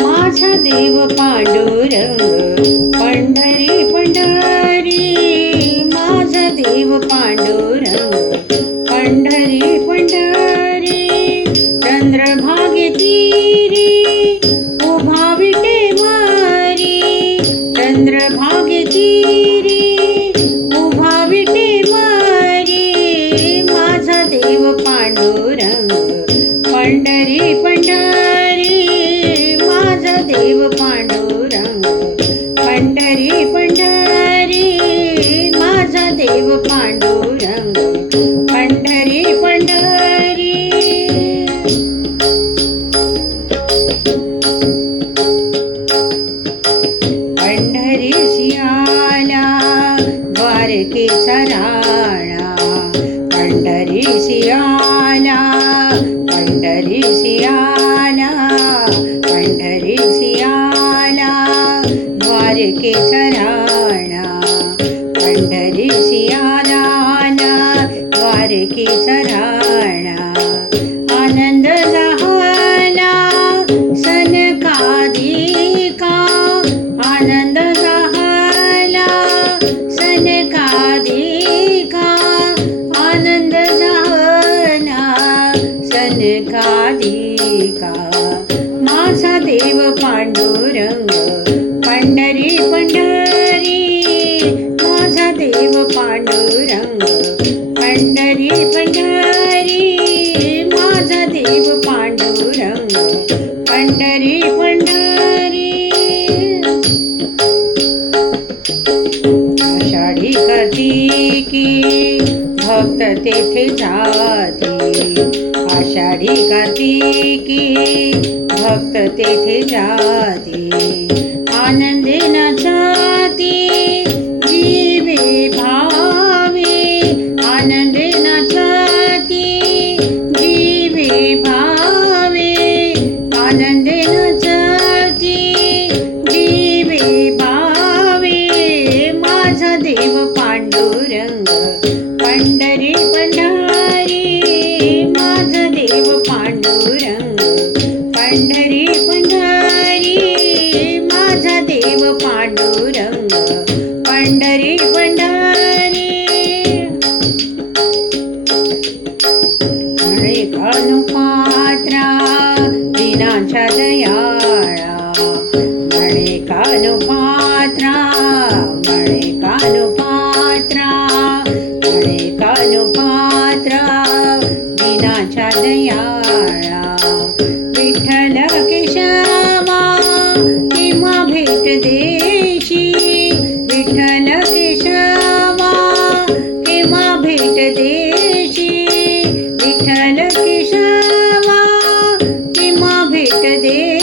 माझा देव पांडुरंग पंढरी पंढरी. माझा देव पांडुरंग पंढरी पंढरी. चंद्रभागे तीरी उभा विटे मारी. चंद्र पांडुरंग पंढरी पंढरी माझा देव पांडुरंग पंढरी पंढरी पंढरी सियाला द्वारकेचा राणा पंढरी सियाला पंढरी सियाला द्वारकेचा राणा आनंद झाला सनकादिका आनंद झाला सनकादिका आनंद झाला सनकादिका माझा देव पांडुरंग देव पांडुरंग पंढरी पंढरी माझा देव पांडुरंग पंढरी पंढरी आषाढी कार्तिकी भक्त तेथे जाते? आषाढी कार्तिकी भक्त तेथे जाते? Jadi.